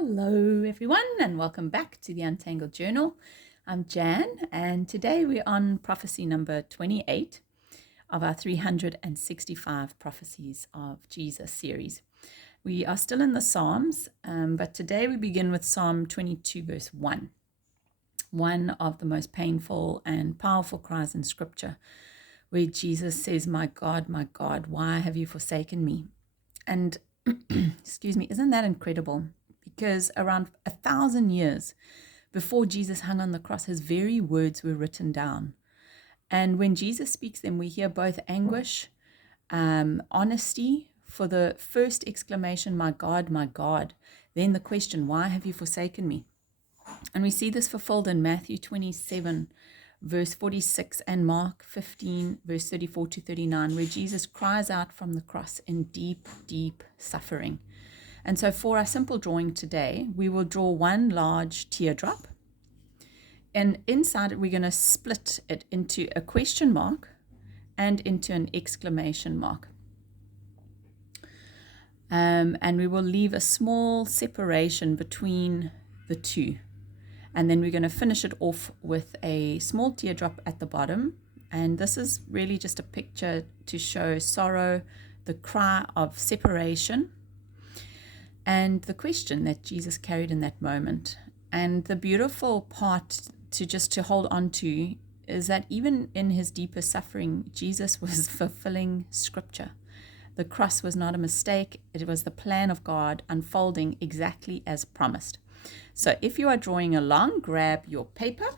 Hello everyone and welcome back to the Untangled Journal. I'm Jan and today we're on prophecy number 28 of our 365 Prophecies of Jesus series. We are still in the Psalms, but today we begin with Psalm 22 verse 1, one of the most painful and powerful cries in Scripture, where Jesus says, my God, why have you forsaken me? And excuse me, isn't that incredible? Because around 1,000 years before Jesus hung on the cross, his very words were written down. And when Jesus speaks them, we hear both anguish, honesty for the first exclamation, my God, then the question, why have you forsaken me? And we see this fulfilled in Matthew 27, verse 46, and Mark 15, verse 34 to 39, where Jesus cries out from the cross in deep, deep suffering. And so for our simple drawing today, we will draw one large teardrop. And inside it, we're going to split it into a question mark and into an exclamation mark. And we will leave a small separation between the two. And then we're going to finish it off with a small teardrop at the bottom. And this is really just a picture to show sorrow, the cry of separation, and the question that Jesus carried in that moment. And the beautiful part to hold on to is that even in his deepest suffering, Jesus was fulfilling Scripture. The cross was not a mistake. It was the plan of God unfolding exactly as promised. So if you are drawing along, grab your paper.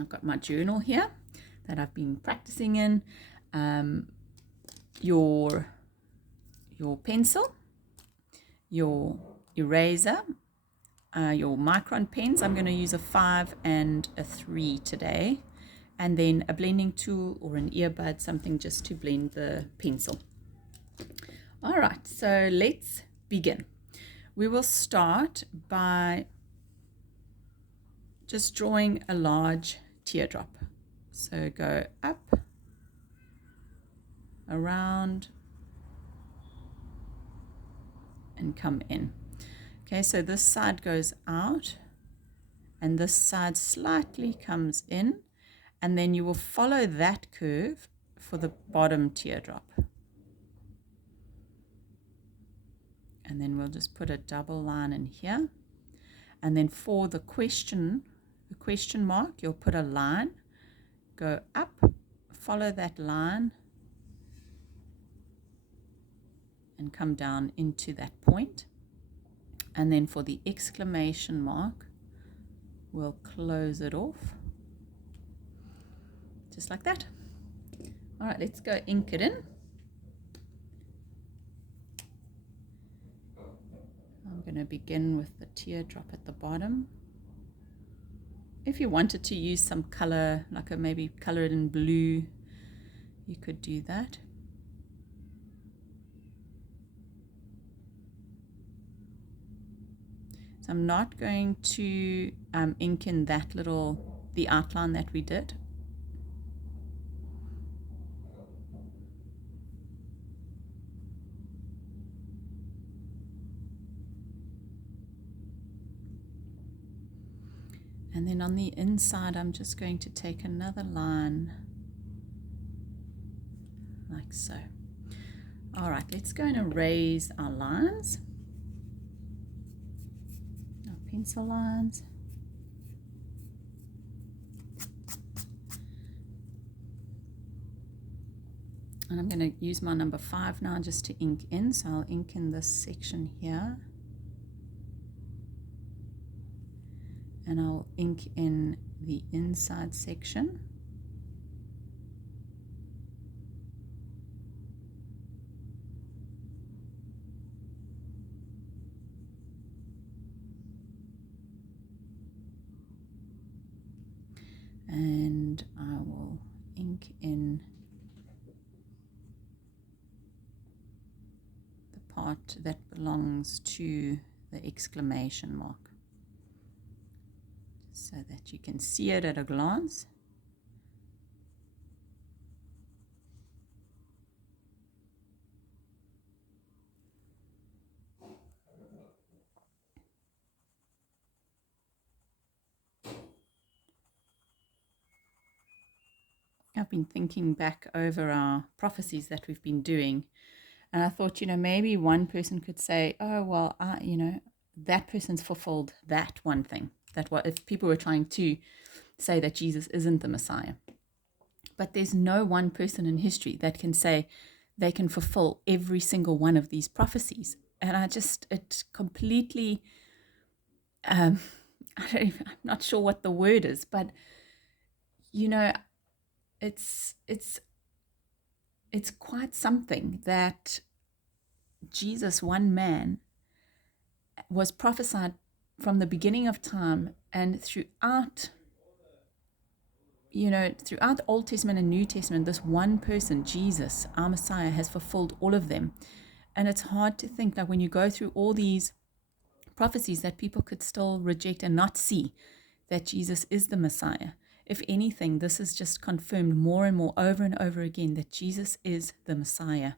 I've got my journal here that I've been practicing in, your pencil, your eraser, your micron pens. I'm going to use a 5 and a 3 today, and then a blending tool or an earbud, something just to blend the pencil. All right, so let's begin. We will start by just drawing a large teardrop. So go up, around, and come in. Okay, so this side goes out and this side slightly comes in, and then you will follow that curve for the bottom teardrop. And then we'll just put a double line in here. And then for the question mark, you'll put a line, go up, follow that line, and come down into that point. And then for the exclamation mark, we'll close it off, just like that. All right, let's go ink it in. I'm going to begin with the teardrop at the bottom. If you wanted to use some color, like maybe color it in blue, you could do that. So I'm not going to ink in that the outline that we did. And then on the inside, I'm just going to take another line like so. All right, let's go and erase our lines, our pencil lines. And I'm going to use my number 5 now just to ink in. So I'll ink in this section here. And I'll ink in the inside section. And I will ink in the part that belongs to the exclamation mark, so that you can see it at a glance. I've been thinking back over our prophecies that we've been doing, and I thought, maybe one person could say, oh, well, that person's fulfilled that one thing. That what if people were trying to say that Jesus isn't the Messiah. But there's no one person in history that can say they can fulfill every single one of these prophecies. And it completely, I'm not sure what the word is, but, it's quite something that Jesus, one man, was prophesied from the beginning of time, and throughout the Old Testament and New Testament, this one person, Jesus, our Messiah, has fulfilled all of them. And it's hard to think that when you go through all these prophecies that people could still reject and not see that Jesus is the Messiah. If anything, this is just confirmed more and more over and over again that Jesus is the Messiah.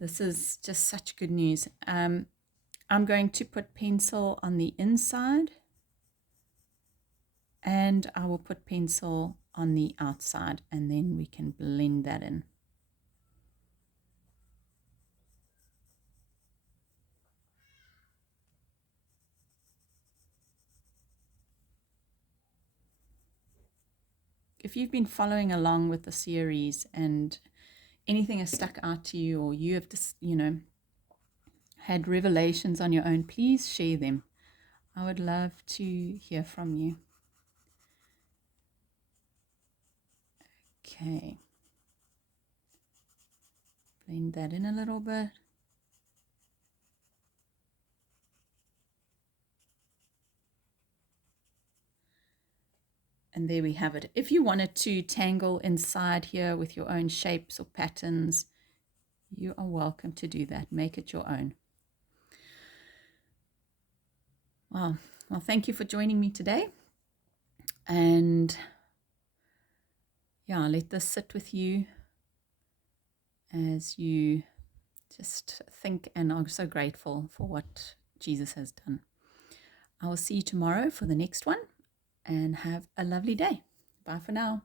This is just such good news. I'm going to put pencil on the inside, and I will put pencil on the outside, and then we can blend that in. If you've been following along with the series and anything has stuck out to you, or you have just, had revelations on your own, please share them. I would love to hear from you. Okay. Blend that in a little bit. And there we have it. If you wanted to tangle inside here with your own shapes or patterns, you are welcome to do that. Make it your own. Wow. Well, thank you for joining me today. And yeah, let this sit with you as you just think and are so grateful for what Jesus has done. I will see you tomorrow for the next one, and have a lovely day. Bye for now.